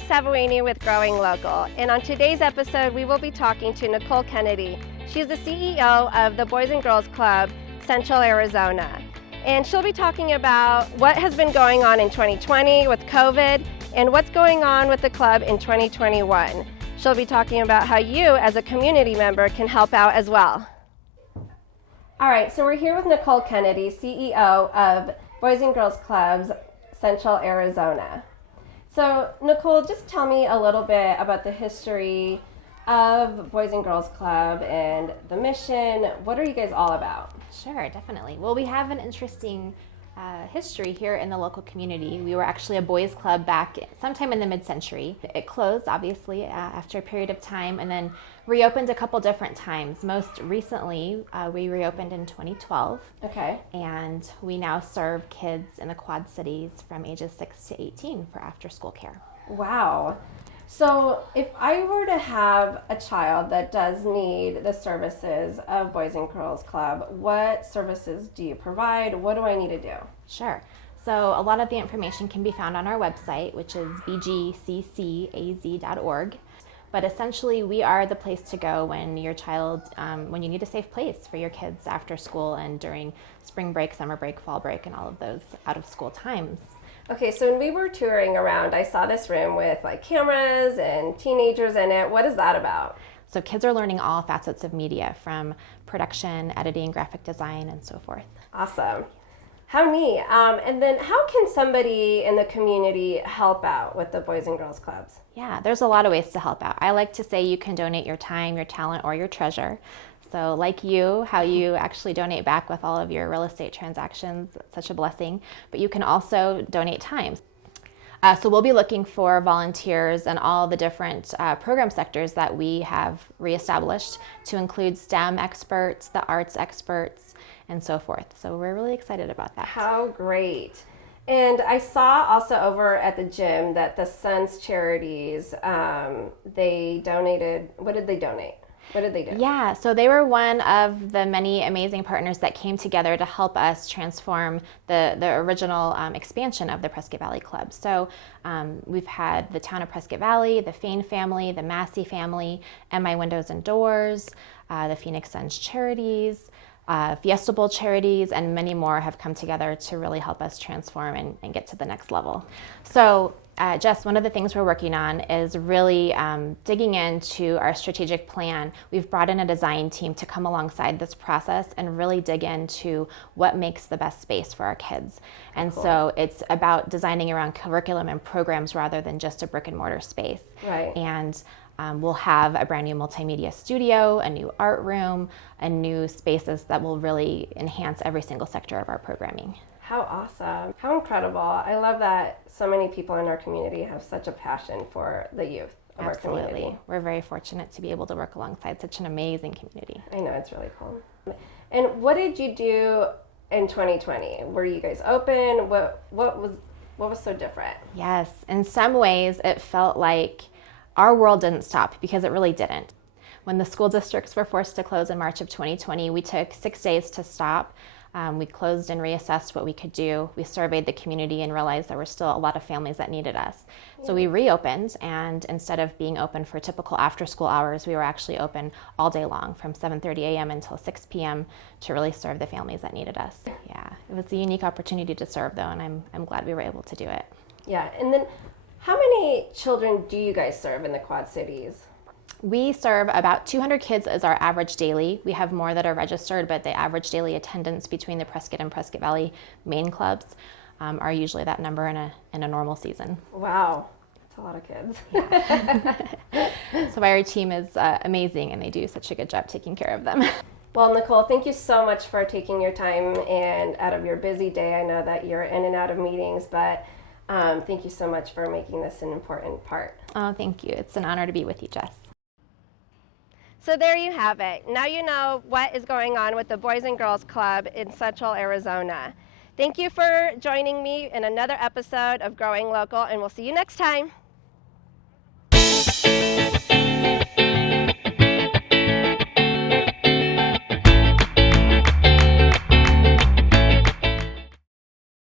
Jess Savoini with Growing Local, and on today's episode we will be talking to Nicole Kennedy. She's the CEO of the Boys and Girls Club, Central Arizona, and she'll be talking about what has been going on in 2020 with COVID and what's going on with the club in 2021. She'll be talking about how you as a community member can help out as well. All right, so we're here with Nicole Kennedy, CEO of Boys and Girls Clubs, Central Arizona. So Nicole, just tell me a little bit about the history of Boys and Girls Club and the mission. What are you guys all about? Sure, definitely. Well, we have an interesting history here in the local community. We were actually a boys club back sometime in the mid-century. It closed, obviously, after a period of time, and then reopened a couple different times. Most recently, we reopened in 2012. Okay. And we now serve kids in the Quad Cities from ages 6 to 18 for after-school care. Wow. So if I were to have a child that does need the services of Boys and Girls Club, what services do you provide? What do I need to do? Sure. So a lot of the information can be found on our website, which is bgccaz.org. But essentially, we are the place to go when your child, when you need a safe place for your kids after school and during spring break, summer break, fall break, and all of those out-of-school times. Okay, so when we were touring around, I saw this room with like cameras and teenagers in it. What is that about? So kids are learning all facets of media, from production, editing, graphic design, and so forth. Awesome. How neat. And then how can somebody in the community help out with the Boys and Girls Clubs? Yeah, there's a lot of ways to help out. I like to say you can donate your time, your talent, or your treasure. So like you, how you actually donate back with all of your real estate transactions, such a blessing, but you can also donate time. So we'll be looking for volunteers in all the different program sectors that we have reestablished, to include STEM experts, the arts experts, and so forth. So we're really excited about that. How great. And I saw also over at the gym that the Boys Charities, they donated, what did they donate? What did they do? Yeah, so they were one of the many amazing partners that came together to help us transform the original expansion of the Prescott Valley Club. So we've had the town of Prescott Valley, the Fain family, the Massey family, MI Windows and Doors, the Phoenix Suns Charities, Fiesta Bowl Charities, and many more have come together to really help us transform and get to the next level. So Jess, one of the things we're working on is really digging into our strategic plan. We've brought in a design team to come alongside this process and really dig into what makes the best space for our kids. And Cool. So it's about designing around curriculum and programs rather than just a brick and mortar space. Right. And we'll have a brand new multimedia studio, a new art room, and new spaces that will really enhance every single sector of our programming. How awesome. How incredible. I love that so many people in our community have such a passion for the youth of our community. Absolutely. We're very fortunate to be able to work alongside such an amazing community. I know, it's really cool. And what did you do in 2020? Were you guys open? What was so different? Yes, in some ways it felt like our world didn't stop, because it really didn't. When the school districts were forced to close in March of 2020, we took 6 days to stop. We closed and reassessed what we could do. We surveyed the community and realized there were still a lot of families that needed us. Yeah. So we reopened, and instead of being open for typical after-school hours, we were actually open all day long from 7:30 a.m. until 6 p.m. to really serve the families that needed us. Yeah, it was a unique opportunity to serve, though, and I'm glad we were able to do it. Yeah, and then how many children do you guys serve in the Quad Cities? We serve about 200 kids as our average daily. We have more that are registered, but the average daily attendance between the Prescott and Prescott Valley main clubs are usually that number in a normal season. Wow, that's a lot of kids. Yeah. So our team is amazing, and they do such a good job taking care of them. Well, Nicole, thank you so much for taking your time and out of your busy day. I know that you're in and out of meetings, but thank you so much for making this an important part. Oh, thank you. It's an honor to be with you, Jess. So there you have it. Now you know what is going on with the Boys and Girls Club in Central Arizona. Thank you for joining me in another episode of Growing Local, and we'll see you next time.